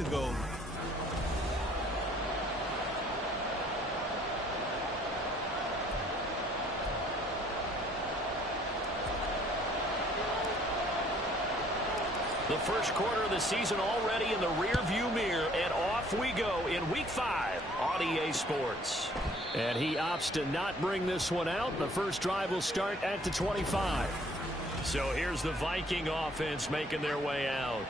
ago. The first quarter of the season already in the rearview mirror, and off we go in Week 5 on EA Sports. And he opts to not bring this one out. The first drive will start at the 25. So here's the Viking offense making their way out.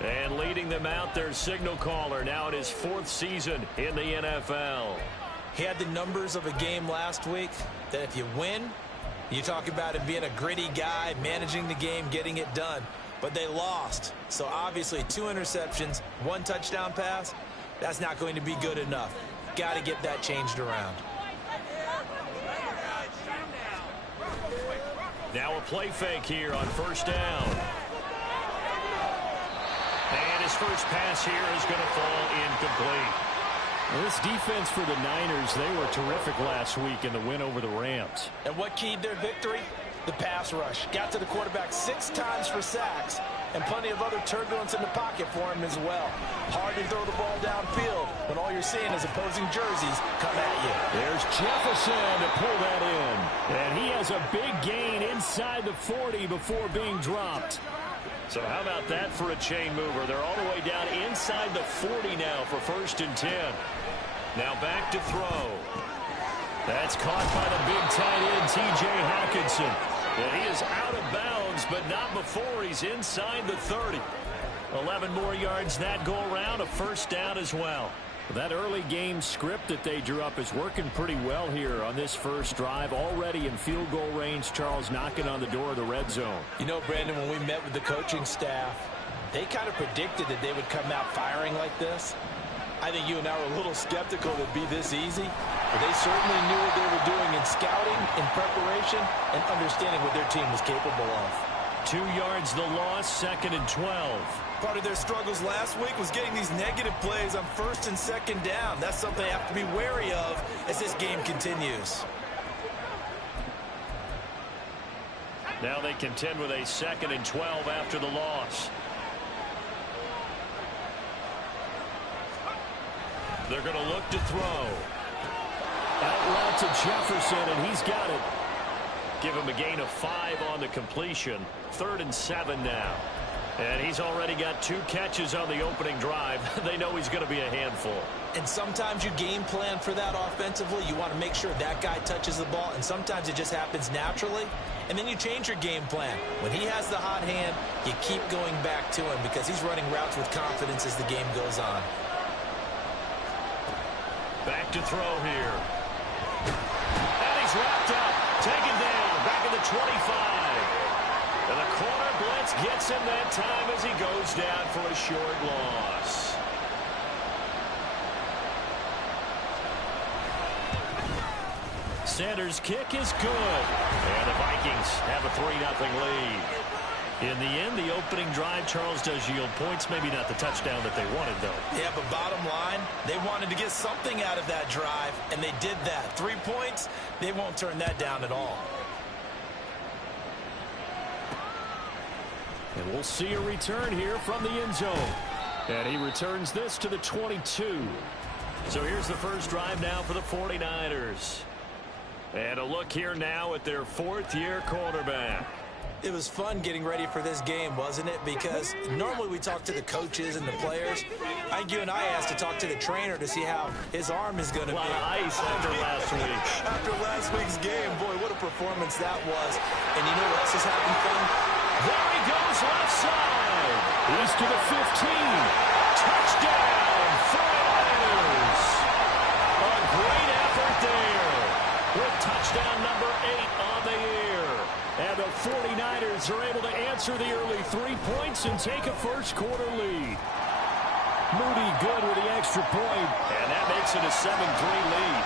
And leading them out, their signal caller, now in his 4th season in the NFL. He had the numbers of a game last week that if you win, you talk about him being a gritty guy, managing the game, getting it done. But they lost. So obviously 2 interceptions, 1 touchdown pass, that's not going to be good enough. Got to get that changed around. Now a play fake here on first down. And his first pass here is going to fall incomplete. Well, this defense for the Niners, they were terrific last week in the win over the Rams. And what keyed their victory? The pass rush. Got to the quarterback 6 times for sacks, and plenty of other turbulence in the pocket for him as well. Hard to throw the ball downfield when all you're seeing is opposing jerseys come at you. There's Jefferson to pull that in. And he has a big gain inside the 40 before being dropped. So how about that for a chain mover? They're all the way down inside the 40 now for 1st and 10. Now back to throw. That's caught by the big tight end, T.J. Hawkinson. And he is out of bounds, but not before he's inside the 30. 11 more yards that go around, a first down as well. That early game script that they drew up is working pretty well here on this first drive. Already in field goal range, Charles knocking on the door of the red zone. You know, Brandon, when we met with the coaching staff, they kind of predicted that they would come out firing like this. I think you and I were a little skeptical it would be this easy, but they certainly knew what they were doing in scouting, in preparation, and understanding what their team was capable of. 2 yards the loss, 2nd and 12. Part of their struggles last week was getting these negative plays on 1st and 2nd down. That's something they have to be wary of as this game continues. Now they contend with a 2nd and 12 after the loss. They're going to look to throw. Out route to Jefferson, and he's got it. Give him a gain of 5 on the completion. 3rd and 7 now. And he's already got 2 catches on the opening drive. They know he's going to be a handful. And sometimes you game plan for that offensively. You want to make sure that guy touches the ball, and sometimes it just happens naturally. And then you change your game plan. When he has the hot hand, you keep going back to him because he's running routes with confidence as the game goes on. Back to throw here. And he's wrapped up. Taken down. Back at the 25. And the corner blitz gets him that time as he goes down for a short loss. Sanders' kick is good. And the Vikings have a 3-0 lead. In the end, the opening drive, Charles, does yield points. Maybe not the touchdown that they wanted, though. Yeah, but bottom line, they wanted to get something out of that drive, and they did that. 3 points, they won't turn that down at all. And we'll see a return here from the end zone. And he returns this to the 22. So here's the first drive now for the 49ers. And a look here now at their 4th-year quarterback. It was fun getting ready for this game, wasn't it? Because normally we talk to the coaches and the players. I think you and I asked to talk to the trainer to see how his arm is going to be. A lot of ice after last week. After last week's game, boy, what a performance that was. And you know what else has happened, Phil? There he goes, left side. He's to the 15. Touchdown, 49ers. A great effort there with touchdown number 8 on the year. And the 49ers are able to answer the early 3 points and take a first-quarter lead. Moody good with the extra point. And that makes it a 7-3 lead.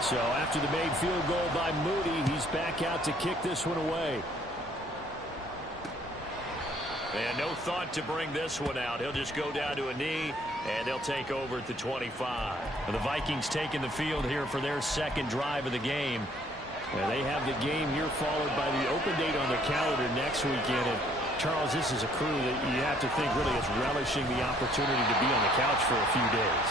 So after the made field goal by Moody, he's back out to kick this one away. And no thought to bring this one out. He'll just go down to a knee, and they'll take over at the 25. The Vikings taking the field here for their second drive of the game. And they have the game here followed by the open date on the calendar next weekend. And Charles, this is a crew that you have to think really is relishing the opportunity to be on the couch for a few days.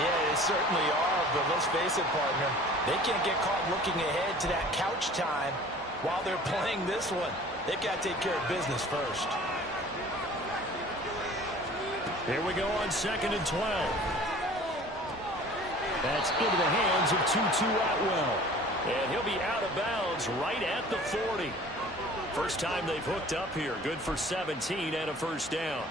Yeah, they certainly are, but let's face it, partner. They can't get caught looking ahead to that couch time while they're playing this one. They've got to take care of business first. Here we go on 2nd and 12. That's into the hands of Tutu Atwell. And he'll be out of bounds right at the 40. First time they've hooked up here. Good for 17 and a first down.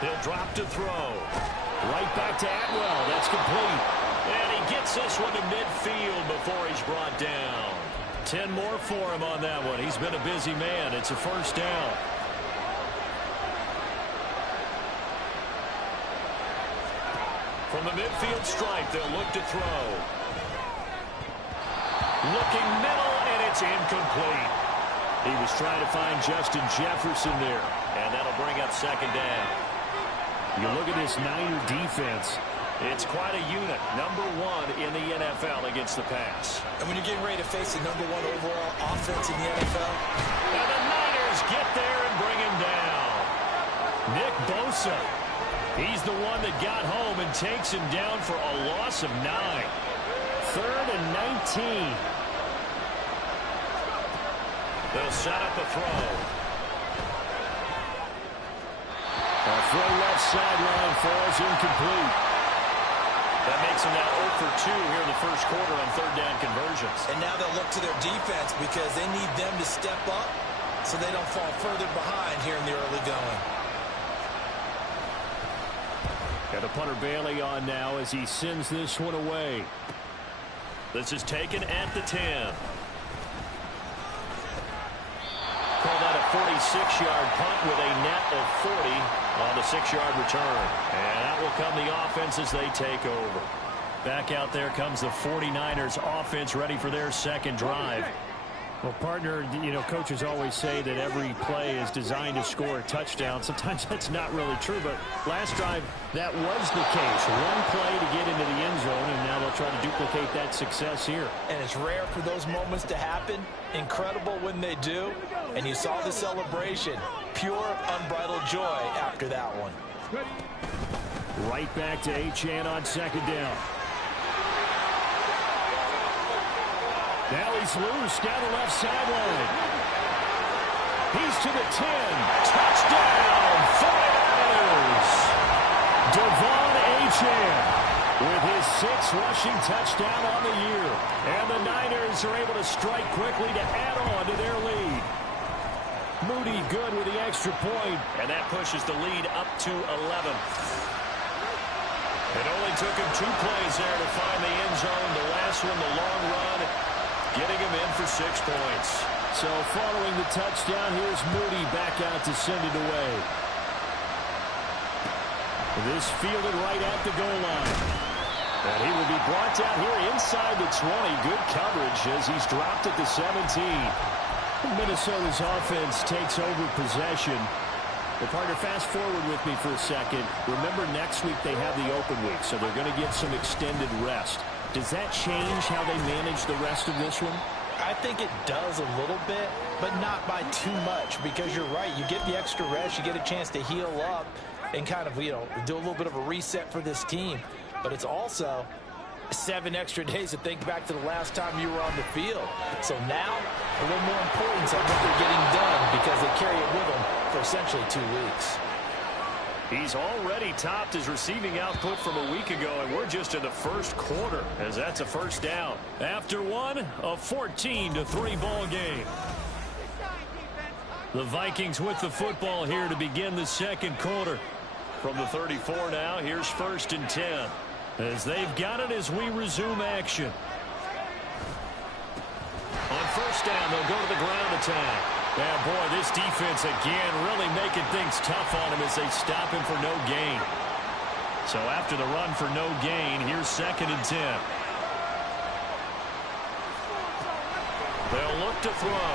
He'll drop to throw. Right back to Atwell. That's complete. And he gets this one to midfield before he's brought down. 10 more for him on that one. He's been a busy man. It's a first down. From the midfield stripe, they'll look to throw. Looking middle, and it's incomplete. He was trying to find Justin Jefferson there, and that'll bring up 2nd down. You look at this Niner defense. It's quite a unit. Number 1 in the NFL against the pass. And when you're getting ready to face the number 1 overall offense in the NFL. And the Niners get there and bring him down. Nick Bosa. He's the one that got home and takes him down for a loss of 9. 3rd and 19. They'll set up a throw. A throw left sideline falls incomplete. That makes them now 0 for 2 here in the first quarter on 3rd down conversions. And now they'll look to their defense because they need them to step up so they don't fall further behind here in the early going. Got a punter Bailey on now as he sends this one away. This is taken at the 10. Call that a 46-yard punt with a net of 40 on the 6-yard return. And that will come the offense as they take over. Back out there comes the 49ers offense ready for their second drive. Well, partner, you know, coaches always say that every play is designed to score a touchdown. Sometimes that's not really true, but last drive, that was the case. One play to get into the end zone, and now they'll try to duplicate that success here. And it's rare for those moments to happen. Incredible when they do. And you saw the celebration. Pure, unbridled joy after that one. Right back to Achane on 2nd down. Now he's loose down the left sideline. He's to the 10. Touchdown, 49ers. Devon Achane with his 6th rushing touchdown on the year. And the Niners are able to strike quickly to add on to their lead. Moody good with the extra point. And that pushes the lead up to 11. It only took him 2 plays there to find the end zone. The last one, the long run, getting him in for 6 points. So following the touchdown, here's Moody back out to send it away. This fielded right at the goal line. And he will be brought down here inside the 20. Good coverage as he's dropped at the 17. Minnesota's offense takes over possession. Well, partner, fast forward with me for a second. Remember, next week they have the open week, so they're going to get some extended rest. Does that change how they manage the rest of this one? I think it does a little bit, but not by too much, because you're right. You get the extra rest. You get a chance to heal up and kind of, you know, do a little bit of a reset for this team. But it's also 7 extra days to think back to the last time you were on the field. So now, a little more importance on what they're getting done because they carry it with them for essentially 2 weeks. He's already topped his receiving output from a week ago, and we're just in the first quarter as that's a first down. After one, a 14-3 ball game. The Vikings with the football here to begin the second quarter. From the 34 now, here's 1st and 10. As they've got it as we resume action. On first down, they'll go to the ground attack. Yeah, boy, this defense again really making things tough on him as they stop him for no gain. So after the run for no gain, here's 2nd and 10. They'll look to throw.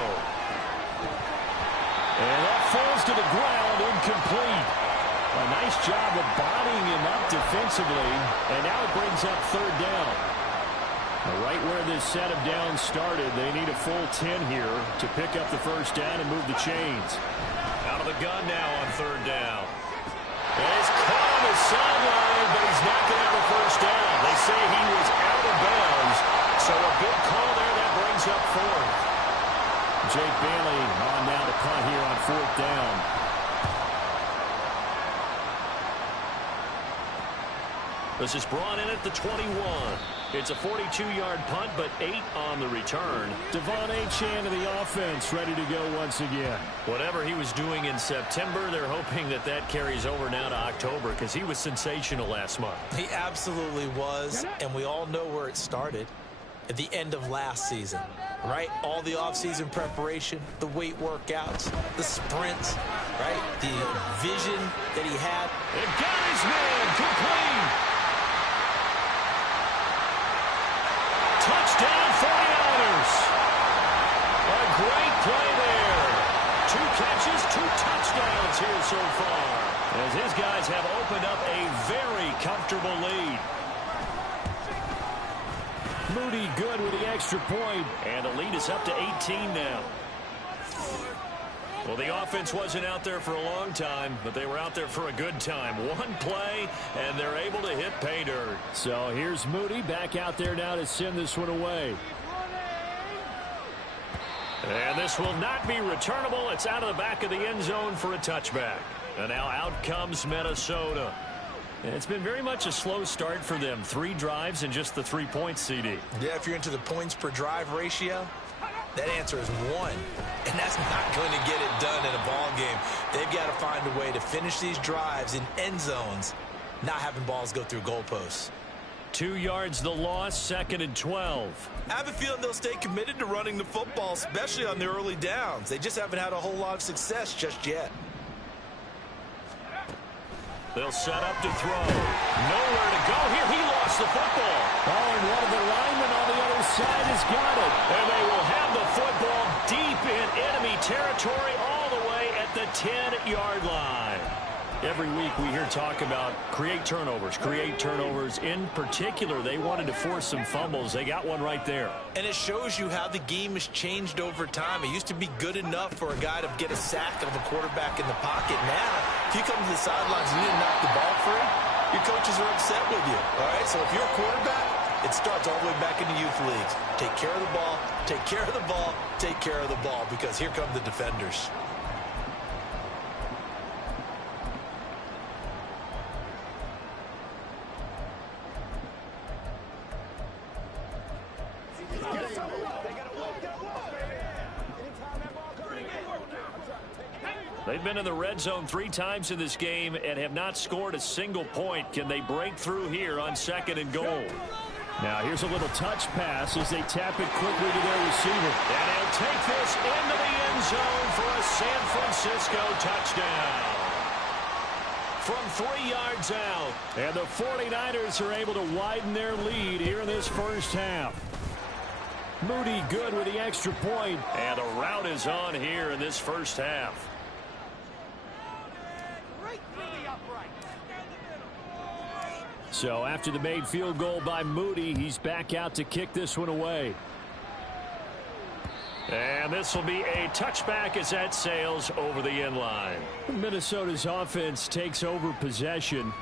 And that falls to the ground, incomplete. A nice job of bodying him up defensively, and now it brings up third down. Right where this set of downs started, they need a full 10 here to pick up the first down and move the chains. Out of the gun now on third down. And he's caught on the sideline, but he's not going to have a first down. They say he was out of bounds, so a big call there that brings up fourth. Jake Bailey on now to punt here on fourth down. This is brought in at the 21. It's a 42-yard punt, but 8 on the return. Devon Achane of the offense ready to go once again. Whatever he was doing in September, they're hoping that that carries over now to October because he was sensational last month. He absolutely was, and we all know where it started. At the end of last season, right? All the offseason preparation, the weight workouts, the sprints, right? The vision that he had. And got his man complete. Touchdown 49ers. A great play there. 2 catches, 2 touchdowns here so far, as his guys have opened up a very comfortable lead. Moody good with the extra point. And the lead is up to 18 now. Well, the offense wasn't out there for a long time, but they were out there for a good time. One play, and they're able to hit pay dirt. So here's Moody back out there now to send this one away. And this will not be returnable. It's out of the back of the end zone for a touchback. And now out comes Minnesota. And it's been very much a slow start for them. 3 drives and just the 3 points, CD. Yeah, if you're into the points per drive ratio, that answer is 1. And that's not going to get it done in a ball game. They've got to find a way to finish these drives in end zones, not having balls go through goalposts. 2 yards the loss, 2nd and 12. I have a feeling they'll stay committed to running the football, especially on the early downs. They just haven't had a whole lot of success just yet. They'll set up to throw. Nowhere to go here. He lost the football. Oh, and one of the linemen on the other side has got it. And they will have the football deep in enemy territory all the way at the 10-yard line. Every week we hear talk about create turnovers. In particular, they wanted to force some fumbles. They got one right there. And it shows you how the game has changed over time. It used to be good enough for a guy to get a sack of a quarterback in the pocket. Now, if you come to the sidelines and you knock the ball free, your coaches are upset with you. All right, so if you're a quarterback, it starts all the way back in the youth leagues. Take care of the ball, take care of the ball, take care of the ball, because here come the defenders. They've been in the red zone 3 times in this game and have not scored a single point. Can they break through here on 2nd and goal? Now here's a little touch pass as they tap it quickly to their receiver. And he'll take this into the end zone for a San Francisco touchdown. From 3 yards out. And the 49ers are able to widen their lead here in this first half. Moody good with the extra point. And the route is on here in this first half. So after the made field goal by Moody, he's back out to kick this one away. And this will be a touchback as that sails over the end line. Minnesota's offense takes over possession.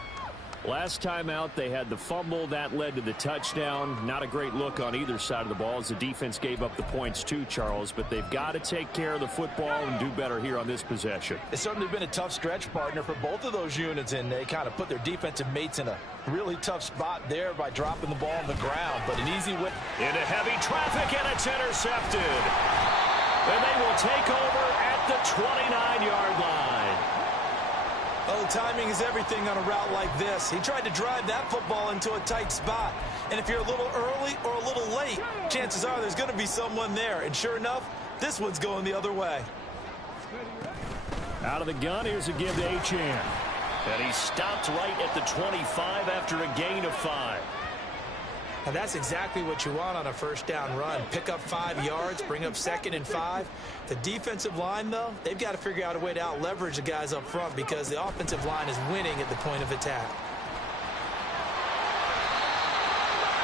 Last time out, they had the fumble. That led to the touchdown. Not a great look on either side of the ball as the defense gave up the points too, Charles. But they've got to take care of the football and do better here on this possession. It's certainly been a tough stretch, partner, for both of those units, and they kind of put their defensive mates in a really tough spot there by dropping the ball on the ground. But an easy win. Into heavy traffic, and it's intercepted. And they will take over at the 29-yard line. Oh, timing is everything on a route like this. He tried to drive that football into a tight spot. And if you're a little early or a little late, chances are there's going to be someone there. And sure enough, this one's going the other way. Out of the gun, here's a give to Achane. And he stopped right at the 25 after a gain of 5. And that's exactly what you want on a first down run. Pick up 5 yards, bring up 2nd and 5. The defensive line, though, they've got to figure out a way to out-leverage the guys up front because the offensive line is winning at the point of attack.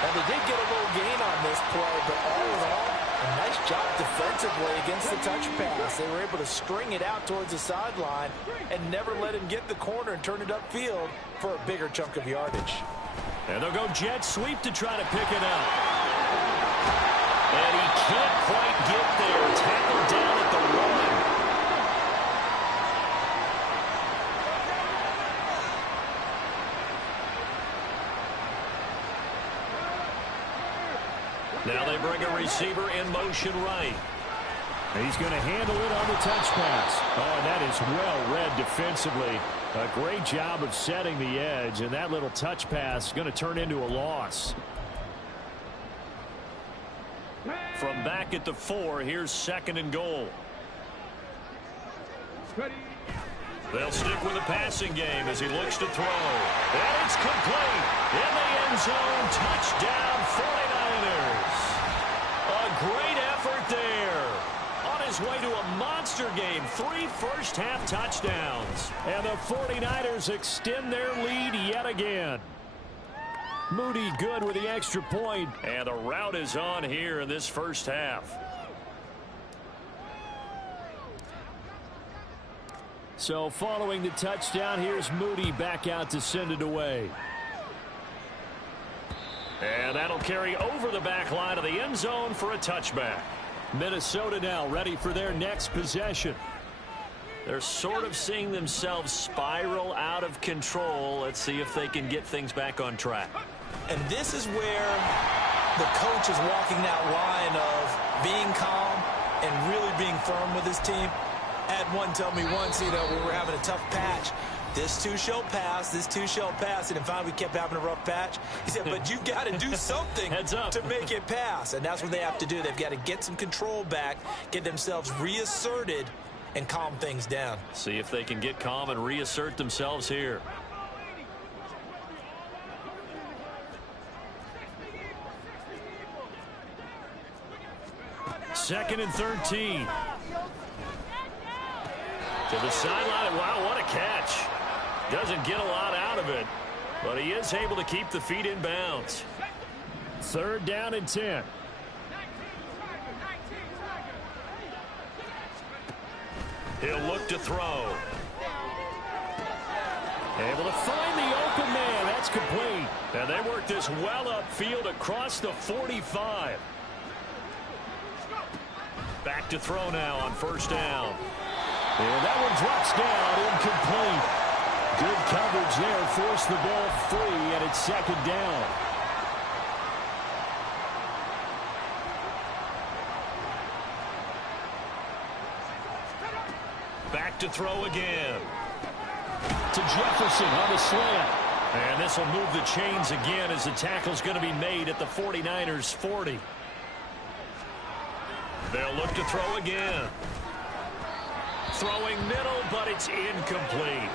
And they did get a little gain on this play, but all in all, a nice job defensively against the touch pass. They were able to string it out towards the sideline and never let him get the corner and turn it upfield for a bigger chunk of yardage. And they'll go jet sweep to try to pick it up. And he can't quite get there. Tackled down at the 1. Now they bring a receiver in motion right. He's going to handle it on the touch pass. Oh, and that is well read defensively. A great job of setting the edge, and that little touch pass is going to turn into a loss. From back at the 4, here's 2nd and goal. They'll stick with the passing game as he looks to throw. And it's complete. In the end zone, touchdown 49ers. A great effort there. On his way to a monster game, 3 first-half touchdowns. And the 49ers extend their lead yet again. Moody good with the extra point. And the route is on here in this first half. So following the touchdown, here's Moody back out to send it away. And that'll carry over the back line of the end zone for a touchback. Minnesota now ready for their next possession. They're sort of seeing themselves spiral out of control. Let's see if they can get things back on track. And this is where the coach is walking that line of being calm and really being firm with his team. I had one tell me once, we were having a tough patch. This too shall pass, this too shall pass. And finally, we kept having a rough patch. He said, but you've got to do something to make it pass. And that's what they have to do. They've got to get some control back, get themselves reasserted, and calm things down. See if they can get calm and reassert themselves here. Second and 13. To the sideline. Wow, what a catch. Doesn't get a lot out of it, but he is able to keep the feet in bounds. 3rd down and 10. He'll look to throw. Able to find the open man. That's complete. And they work this well upfield across the 45. Back to throw now on 1st down. And that one drops down, incomplete. Good coverage there, forced the ball free, and it's 2nd down. Back to throw again. To Jefferson on the slant. And this will move the chains again as the tackle's going to be made at the 49ers 40. They'll look to throw again. Throwing middle, but it's incomplete.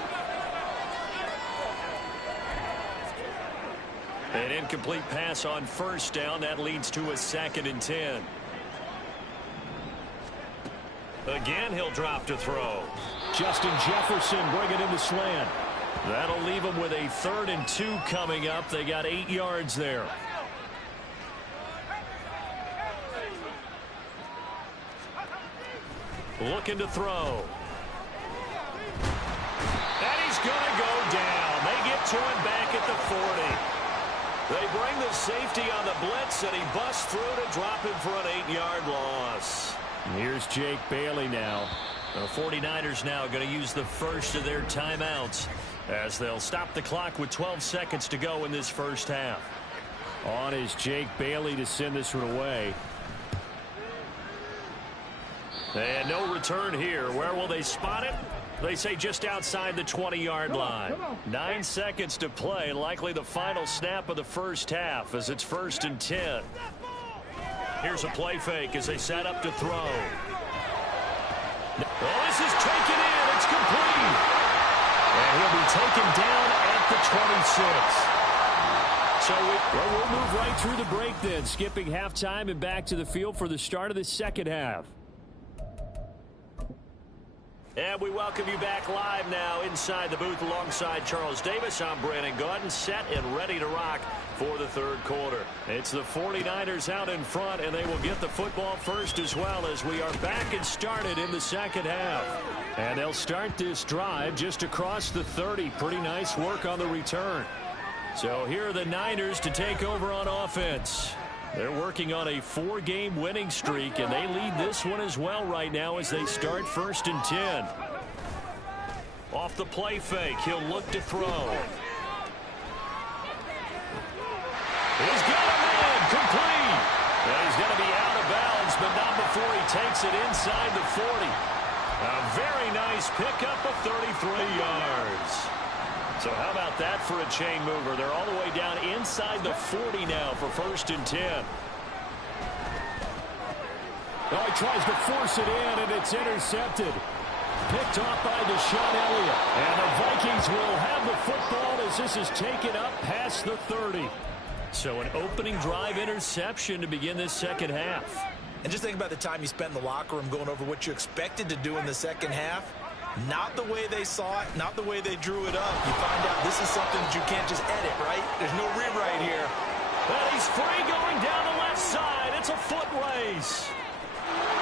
An incomplete pass on 1st down. That leads to a 2nd and 10. Again, he'll drop to throw. Justin Jefferson bringing in the slant. That'll leave them with a 3rd and 2 coming up. They got 8 yards there. Looking to throw. And he's going to go down. They get to him back at the 40. They bring the safety on the blitz, and he busts through to drop him for an 8-yard loss. Here's Jake Bailey now. The 49ers now going to use the first of their timeouts as they'll stop the clock with 12 seconds to go in this first half. On is Jake Bailey to send this one away. And no return here. Where will they spot it? They say just outside the 20-yard line. 9 seconds to play. Likely the final snap of the first half as it's 1st and 10. Here's a play fake as they set up to throw. Oh, this is taken in. It's complete. And he'll be taken down at the 26. So we'll move right through the break then, skipping halftime and back to the field for the start of the second half. And we welcome you back live now inside the booth alongside Charles Davis. I'm Brandon Gaudin, set and ready to rock for the third quarter. It's the 49ers out in front, and they will get the football first as well as we are back and started in the second half. And they'll start this drive just across the 30. Pretty nice work on the return. So here are the Niners to take over on offense. They're working on a 4-game winning streak, and they lead this one as well right now as they start 1st and 10. Off the play fake, he'll look to throw. He's got a man, complete. And he's going to be out of bounds, but not before he takes it inside the 40. A very nice pickup of 33 yards. So how about that for a chain mover? They're all the way down inside the 40 now for 1st and 10. Oh, he tries to force it in, and it's intercepted. Picked off by Deshaun Elliott. And the Vikings will have the football as this is taken up past the 30. So an opening drive interception to begin this second half. And just think about the time you spent in the locker room going over what you expected to do in the second half. Not the way they saw it, not the way they drew it up. You find out this is something that you can't just edit, right? There's no rewrite here. Well, he's free going down the left side. It's a foot race.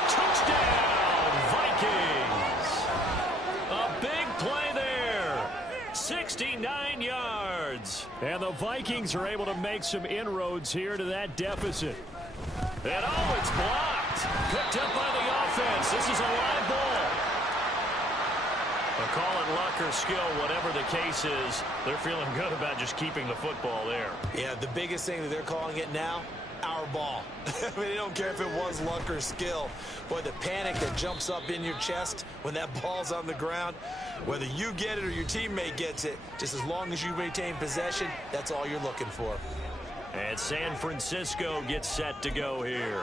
Touchdown, Vikings. A big play there. 69 yards. And the Vikings are able to make some inroads here to that deficit. And oh, it's blocked. Picked up by the offense. This is a live ball. But call it luck or skill, whatever the case is, they're feeling good about just keeping the football there. Yeah, the biggest thing that they're calling it now, our ball. I mean, they don't care if it was luck or skill. Boy, the panic that jumps up in your chest when that ball's on the ground, whether you get it or your teammate gets it, just as long as you maintain possession, that's all you're looking for. And San Francisco gets set to go here.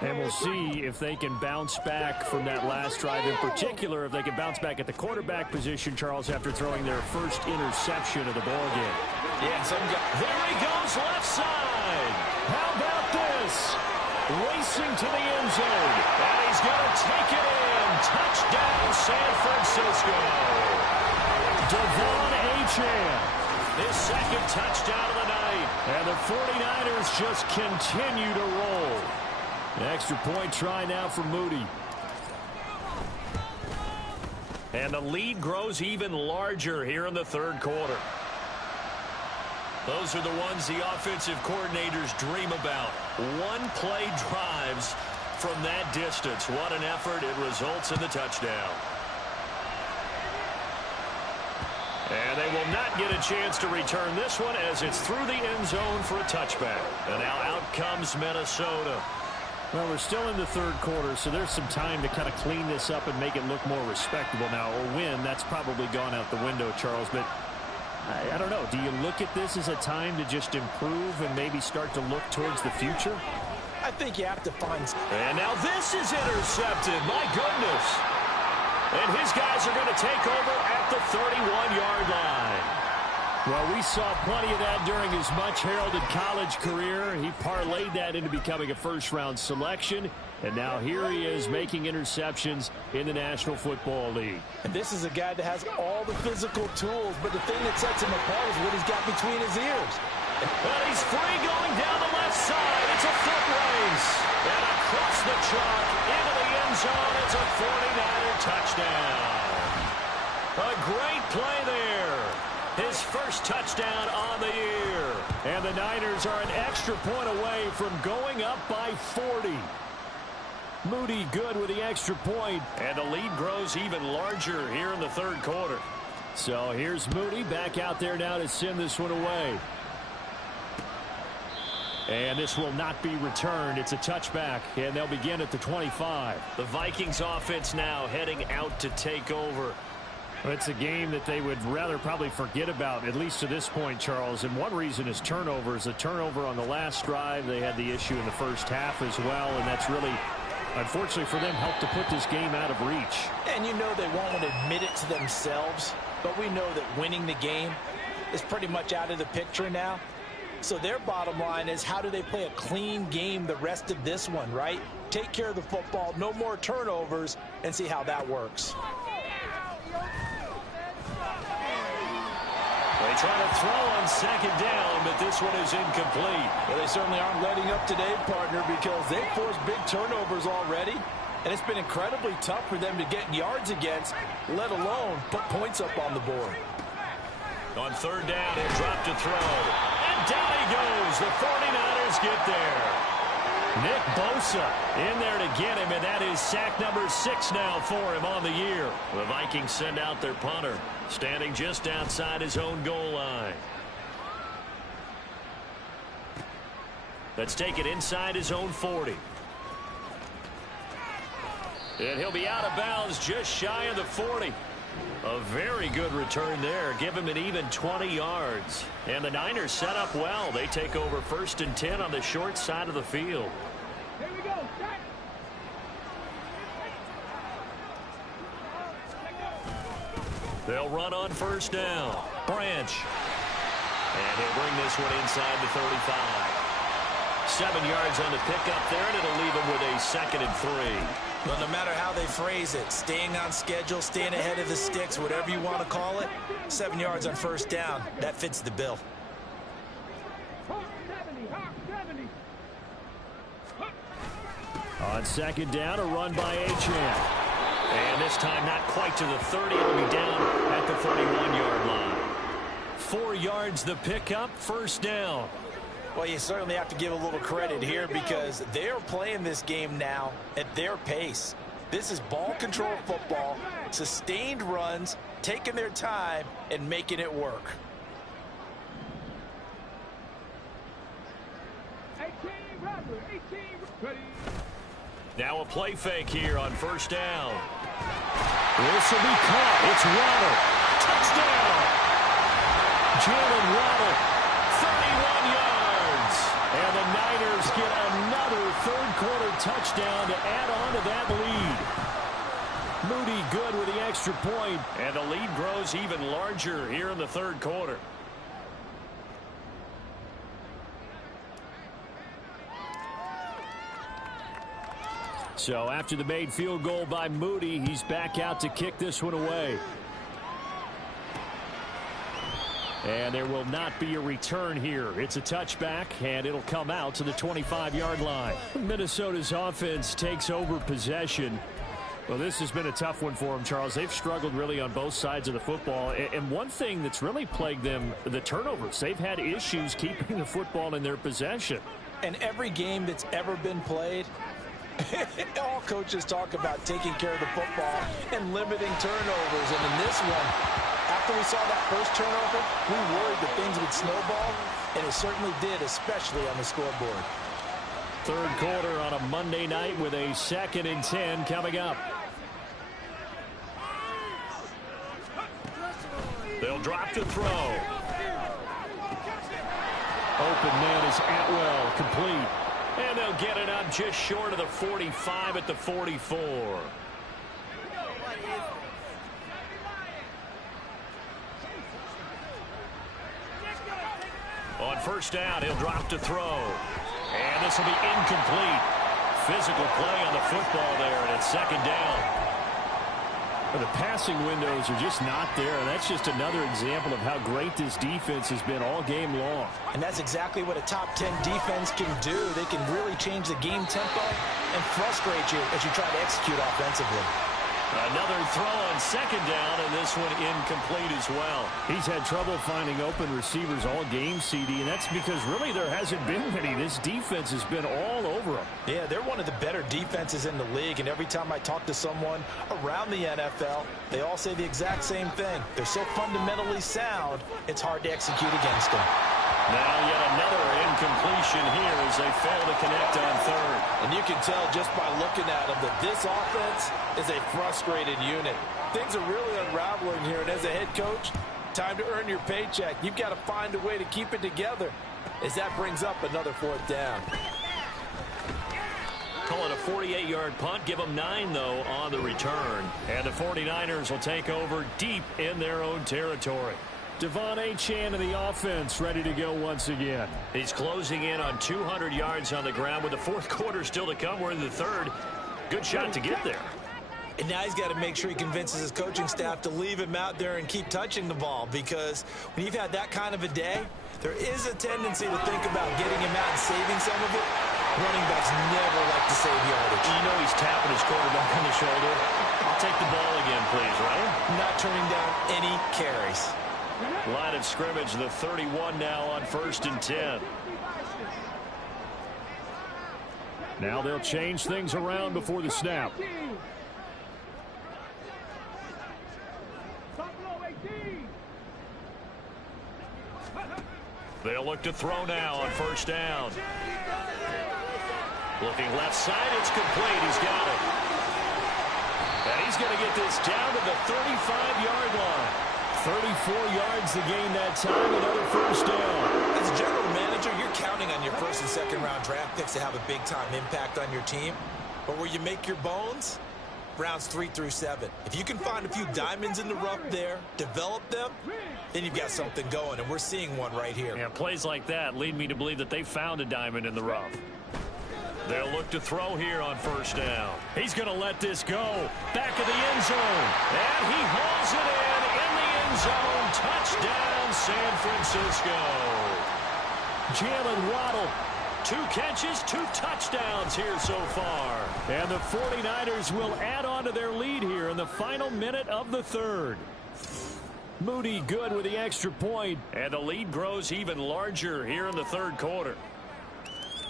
And we'll see if they can bounce back from that last drive. In particular, if they can bounce back at the quarterback position, Charles, after throwing their first interception of the ballgame. Yeah, there he goes left side. How about this? Racing to the end zone. And he's going to take it in. Touchdown, San Francisco. Devon Achane. His second touchdown of the night. And the 49ers just continue to roll. An extra point try now for Moody. And the lead grows even larger here in the third quarter. Those are the ones the offensive coordinators dream about. One-play drives from that distance. What an effort. It results in the touchdown. And they will not get a chance to return this one as it's through the end zone for a touchback. And now out comes Minnesota. Well, we're still in the third quarter, so there's some time to kind of clean this up and make it look more respectable now. A win, that's probably gone out the window, Charles. But I don't know. Do you look at this as a time to just improve and maybe start to look towards the future? I think you have to find... And now this is intercepted. My goodness. And his guys are going to take over at the 31-yard line. Well, we saw plenty of that during his much-heralded college career. He parlayed that into becoming a first-round selection, and now here he is making interceptions in the National Football League. And this is a guy that has all the physical tools, but the thing that sets him apart is what he's got between his ears. And he's free going down the left side. It's a foot race. And across the chalk into the end zone. It's a 49er touchdown. A great play there. His first touchdown on the year. And the Niners are an extra point away from going up by 40. Moody good with the extra point. And the lead grows even larger here in the third quarter. So here's Moody back out there now to send this one away. And this will not be returned. It's a touchback, and they'll begin at the 25. The Vikings offense now heading out to take over. It's a game that they would rather probably forget about, at least to this point, Charles. And one reason is turnovers. The turnover on the last drive, they had the issue in the first half as well, and that's really, unfortunately for them, helped to put this game out of reach. And you know they won't admit it to themselves, but we know that winning the game is pretty much out of the picture now. So their bottom line is, how do they play a clean game the rest of this one, right? Take care of the football, no more turnovers, and see how that works. They try to throw on second down, but this one is incomplete. Well, they certainly aren't letting up today, partner, because they've forced big turnovers already, and it's been incredibly tough for them to get yards against, let alone put points up on the board. On third down, he'll drop to throw. And down he goes. The 49ers get there. Nick Bosa in there to get him, and that is sack number 6 now for him on the year. The Vikings send out their punter, standing just outside his own goal line. Let's take it inside his own 40. And he'll be out of bounds just shy of the 40. A very good return there. Give him an even 20 yards. And the Niners set up well. They take over 1st and 10 on the short side of the field. Here we go. They'll run on 1st down. Branch. And he'll bring this one inside the 35. 7 yards on the pickup there, and it'll leave him with a 2nd and 3. Well, no matter how they phrase it, staying on schedule, staying ahead of the sticks, whatever you want to call it, 7 yards on 1st down, that fits the bill. On 2nd down, a run by Achane. And this time not quite to the 30. It'll be down at the 31-yard line. 4 yards the pickup, 1st down. Well, you certainly have to give a little credit here because they are playing this game now at their pace. This is ball control football, sustained runs, taking their time and making it work. Now a play fake here on 1st down. This will be caught. It's Waddle. Touchdown! Jalen Waddle. 31 yards. And the Niners get another 3rd-quarter touchdown to add on to that lead. Moody good with the extra point. And the lead grows even larger here in the 3rd quarter. So after the made field goal by Moody, he's back out to kick this one away. And there will not be a return here. It's a touchback, and it'll come out to the 25-yard line. Minnesota's offense takes over possession. Well, this has been a tough one for them, Charles. They've struggled really on both sides of the football. And one thing that's really plagued them, the turnovers. They've had issues keeping the football in their possession. And every game that's ever been played, all coaches talk about taking care of the football and limiting turnovers. And in this one, after we saw that first turnover, we worried that things would snowball, and it certainly did, especially on the scoreboard. 3rd quarter on a Monday night with a 2nd and 10 coming up. They'll drop to throw. Open man is Atwell, complete. And they'll get it up just short of the 45 at the 44. On 1st down, he'll drop to throw. And this will be incomplete. Physical play on the football there, and it's 2nd down. The passing windows are just not there, and that's just another example of how great this defense has been all game long. And that's exactly what a top 10 defense can do. They can really change the game tempo and frustrate you as you try to execute offensively. Another throw on 2nd down, and this one incomplete as well. He's had trouble finding open receivers all game, CD, and that's because really there hasn't been many. This defense has been all over them. Yeah, they're one of the better defenses in the league, and every time I talk to someone around the NFL, they all say the exact same thing. They're so fundamentally sound, it's hard to execute against them. Now yet another incompletion here as they fail to connect on 3rd. And you can tell just by looking at them that this offense is a frustrated unit. Things are really unraveling here, and as a head coach, time to earn your paycheck. You've got to find a way to keep it together as that brings up another 4th down. Call it a 48-yard punt. Give them 9, though, on the return. And the 49ers will take over deep in their own territory. Devon Achane and the offense ready to go once again. He's closing in on 200 yards on the ground with the fourth quarter still to come. We're in the third. Good shot to get there. And now he's got to make sure he convinces his coaching staff to leave him out there and keep touching the ball, because when you've had that kind of a day, there is a tendency to think about getting him out and saving some of it. Running backs never like to save yardage. You know he's tapping his quarterback on the shoulder. I'll take the ball again, please, right? Not turning down any carries. Line of scrimmage, the 31 now on 1st and 10. Now they'll change things around before the snap. They'll look to throw now on 1st down. Looking left side, it's complete. He's got it. And he's going to get this down to the 35-yard line. 34 yards to gain that time, another 1st down. As a general manager, you're counting on your 1st and 2nd round draft picks to have a big-time impact on your team. But where you make your bones, rounds 3 through 7. If you can find a few diamonds in the rough there, develop them, then you've got something going, and we're seeing one right here. Yeah, plays like that lead me to believe that they found a diamond in the rough. They'll look to throw here on 1st down. He's going to let this go. Back of the end zone. And he hauls it in the end zone. Touchdown, San Francisco. Jalen Waddle. 2 catches, 2 touchdowns here so far. And the 49ers will add on to their lead here in the final minute of the 3rd. Moody good with the extra point. And the lead grows even larger here in the 3rd quarter.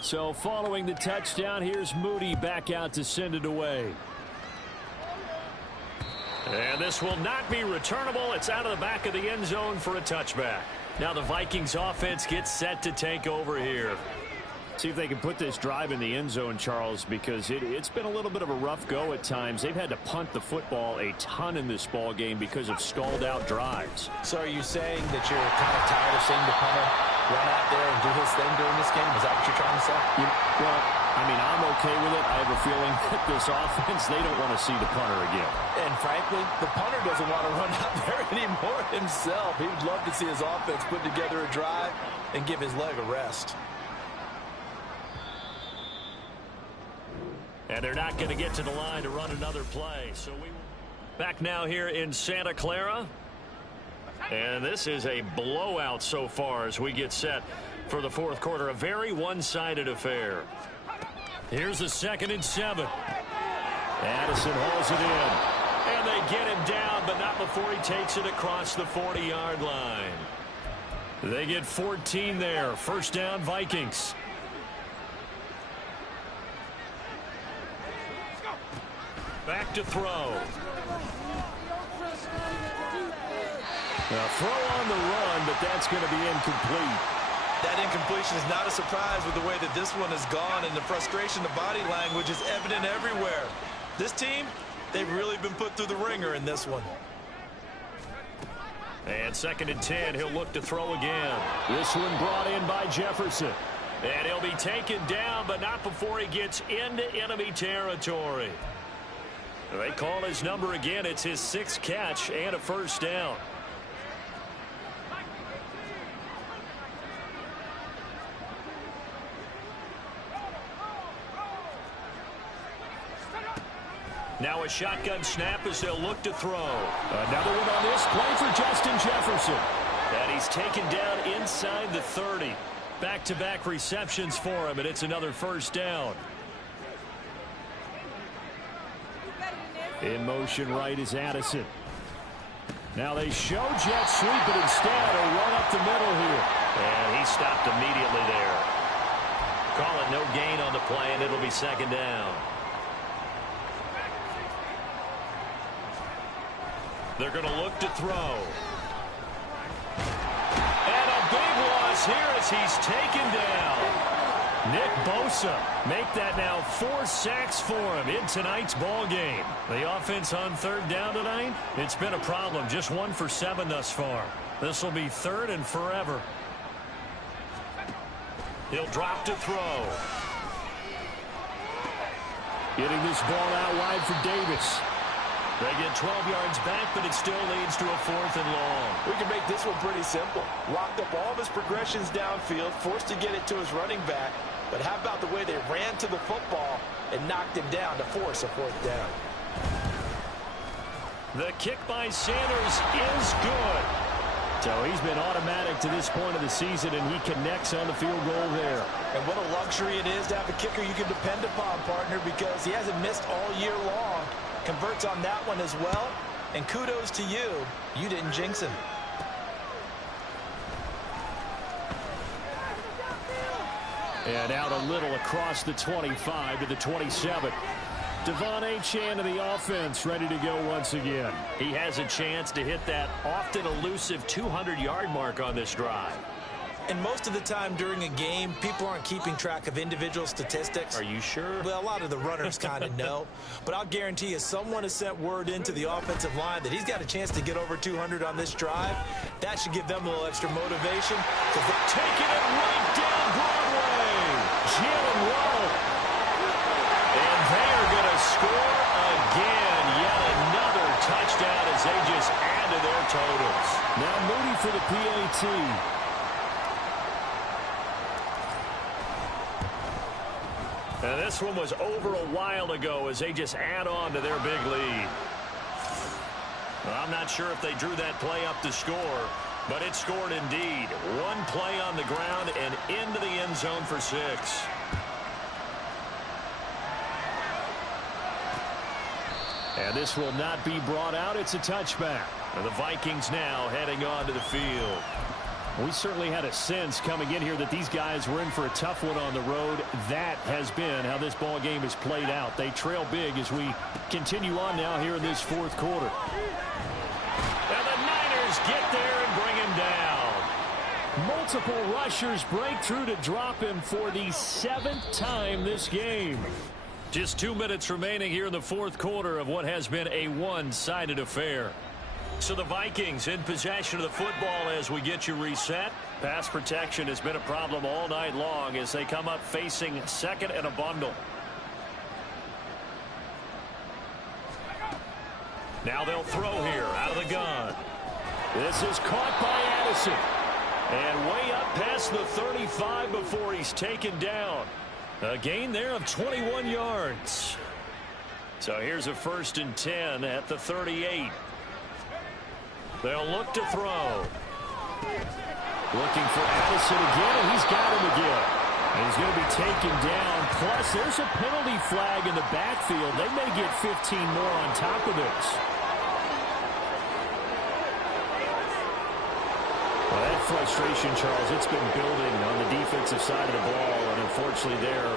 So following the touchdown, here's Moody back out to send it away. And this will not be returnable. It's out of the back of the end zone for a touchback. Now the Vikings offense gets set to take over here. See if they can put this drive in the end zone, Charles, because it's been a little bit of a rough go at times. They've had to punt the football a ton in this ball game because of stalled out drives. So are you saying that you're kind of tired of seeing the punter run out there and do his thing during this game? Is that what you're trying to say? Well, I mean, I'm okay with it. I have a feeling that this offense, they don't want to see the punter again. And frankly, the punter doesn't want to run out there anymore himself. He would love to see his offense put together a drive and give his leg a rest. And they're not going to get to the line to run another play. So we back now here in Santa Clara. And this is a blowout so far as we get set for the 4th quarter. A very one-sided affair. Here's a 2nd and 7. Addison hauls it in. And they get him down, but not before he takes it across the 40-yard line. They get 14 there. 1st down, Vikings. Back to throw. Now throw on the run, but that's going to be incomplete. That incompletion is not a surprise with the way that this one has gone, and the frustration, the body language is evident everywhere. This team, they've really been put through the ringer in this one. And 2nd and 10, he'll look to throw again. This one brought in by Jefferson. And he'll be taken down, but not before he gets into enemy territory. They call his number again. It's his 6th catch and a 1st down. Now a shotgun snap as they'll look to throw. Another one on this play for Justin Jefferson. And he's taken down inside the 30. Back-to-back receptions for him, and it's another 1st down. In motion right is Addison. Now they show jet sweep, but instead a run up the middle here. And he stopped immediately there. Call it no gain on the play, and it'll be 2nd down. They're going to look to throw. And a big loss here as he's taken down. Nick Bosa make that now 4 sacks for him in tonight's ball game. The offense on 3rd down tonight, it's been a problem. Just 1 for 7 thus far. This will be 3rd and forever. He'll drop to throw. Getting this ball out wide for Davis. They get 12 yards back, but it still leads to a 4th and long. We can make this one pretty simple. Locked up all of his progressions downfield, forced to get it to his running back. But how about the way they ran to the football and knocked him down to force a 4th down? The kick by Sanders is good. So he's been automatic to this point of the season, and he connects on the field goal there. And what a luxury it is to have a kicker you can depend upon, partner, because he hasn't missed all year long. Converts on that one as well. And kudos to you. You didn't jinx him. And out a little across the 25 to the 27. Devon Achane of the offense ready to go once again. He has a chance to hit that often elusive 200-yard mark on this drive. And most of the time during a game, people aren't keeping track of individual statistics. Are you sure? Well, a lot of the runners kind of know. But I'll guarantee you someone has sent word into the offensive line that he's got a chance to get over 200 on this drive. That should give them a little extra motivation. Taking it right down Broadway. Jalen Waddle. And they are going to score again. Yet another touchdown as they just add to their totals. Now Moody for the PAT. And this one was over a while ago as they just add on to their big lead. Well, I'm not sure if they drew that play up to score, but it scored indeed. One play on the ground and into the end zone for 6. And this will not be brought out. It's a touchback. And the Vikings now heading on to the field. We certainly had a sense coming in here that these guys were in for a tough one on the road. That has been how this ball game has played out. They trail big as we continue on now here in this 4th quarter. And the Niners get there and bring him down. Multiple rushers break through to drop him for the 7th time this game. Just 2 minutes remaining here in the 4th quarter of what has been a one-sided affair. So the Vikings in possession of the football as we get you reset. Pass protection has been a problem all night long as they come up facing 2nd and a bundle. Now they'll throw here out of the gun. This is caught by Addison. And way up past the 35 before he's taken down. A gain there of 21 yards. So here's a 1st and 10 at the 38. They'll look to throw. Looking for Addison again, and he's got him again. And he's going to be taken down. Plus, there's a penalty flag in the backfield. They may get 15 more on top of this. Well, that frustration, Charles, it's been building on the defensive side of the ball. And unfortunately there,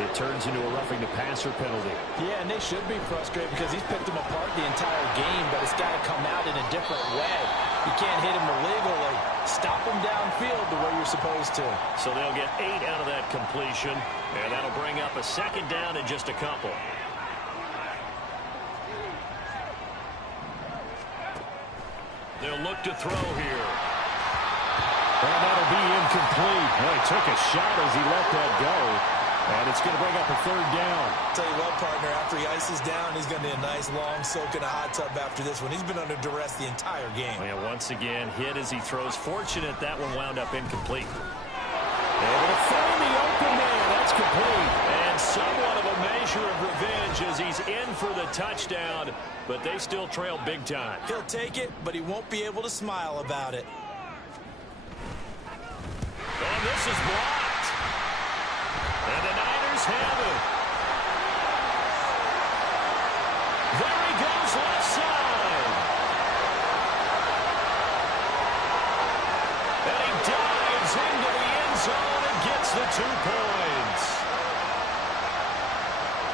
it turns into a roughing the passer penalty. Yeah, and they should be frustrated because he's picked them apart the entire game, but it's got to come out in a different way. You can't hit him illegally. Stop him downfield the way you're supposed to. So they'll get 8 out of that completion, and that'll bring up a 2nd down in just a couple. They'll look to throw here. And that'll be incomplete. Well, he took a shot as he let that go. And it's going to bring up a 3rd down. Tell you what, partner, after he ices down, he's going to need a nice long soak in a hot tub after this one. He's been under duress the entire game. And once again, hit as he throws. Fortunate that one wound up incomplete. Able to find the open man. That's complete. And somewhat of a measure of revenge as he's in for the touchdown, but they still trail big time. He'll take it, but he won't be able to smile about it. And this is blocked. And the Niners have it. There he goes left side. And he dives into the end zone and gets the 2 points.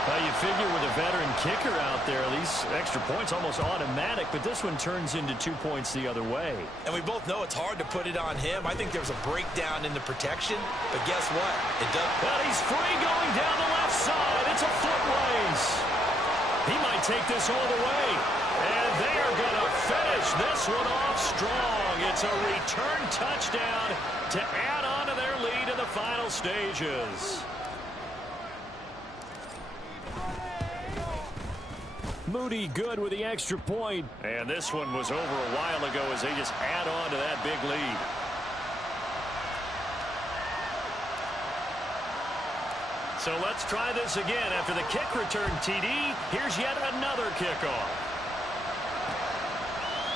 Well, you figure with a veteran kicker out there, these extra points almost automatic, but this one turns into 2 points the other way. And we both know it's hard to put it on him. I think there's a breakdown in the protection, but guess what? It does. Well, he's free going down the left side. It's a foot race. He might take this all the way. And they are going to finish this one off strong. It's a return touchdown to add on to their lead in the final stages. Moody good with the extra point. And this one was over a while ago as they just add on to that big lead. So let's try this again. After the kick return TD, here's yet another kickoff.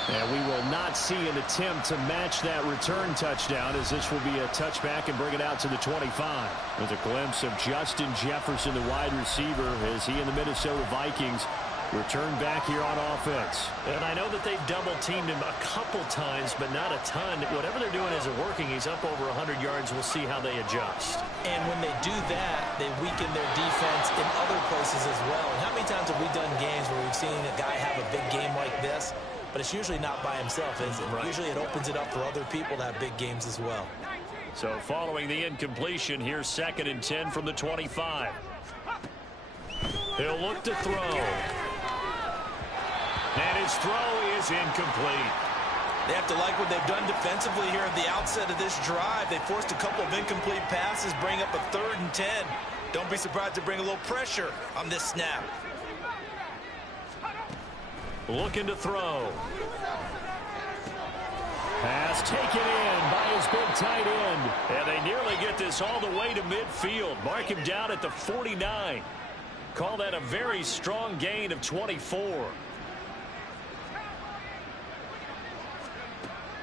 And we will not see an attempt to match that return touchdown, as this will be a touchback and bring it out to the 25. With a glimpse of Justin Jefferson, the wide receiver, as he and the Minnesota Vikings return back here on offense. And I know that they've double-teamed him a couple times, but not a ton. Whatever they're doing isn't working. He's up over 100 yards. We'll see how they adjust. And when they do that, they weaken their defense in other places as well. And how many times have we done games where we've seen a guy have a big game like this, but it's usually not by himself, is it? Right. Usually it opens it up for other people to have big games as well. So following the incompletion, here's 2nd and 10 from the 25. He'll look to throw. And his throw is incomplete. They have to like what they've done defensively here at the outset of this drive. They forced a couple of incomplete passes, bring up a 3rd and 10. Don't be surprised to bring a little pressure on this snap. Looking to throw. Pass taken in by his big tight end. And they nearly get this all the way to midfield. Mark him down at the 49. Call that a very strong gain of 24.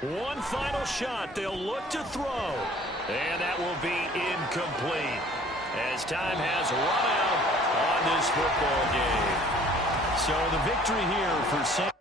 One final shot. They'll look to throw. And that will be incomplete, as time has run out on this football game. So the victory here for San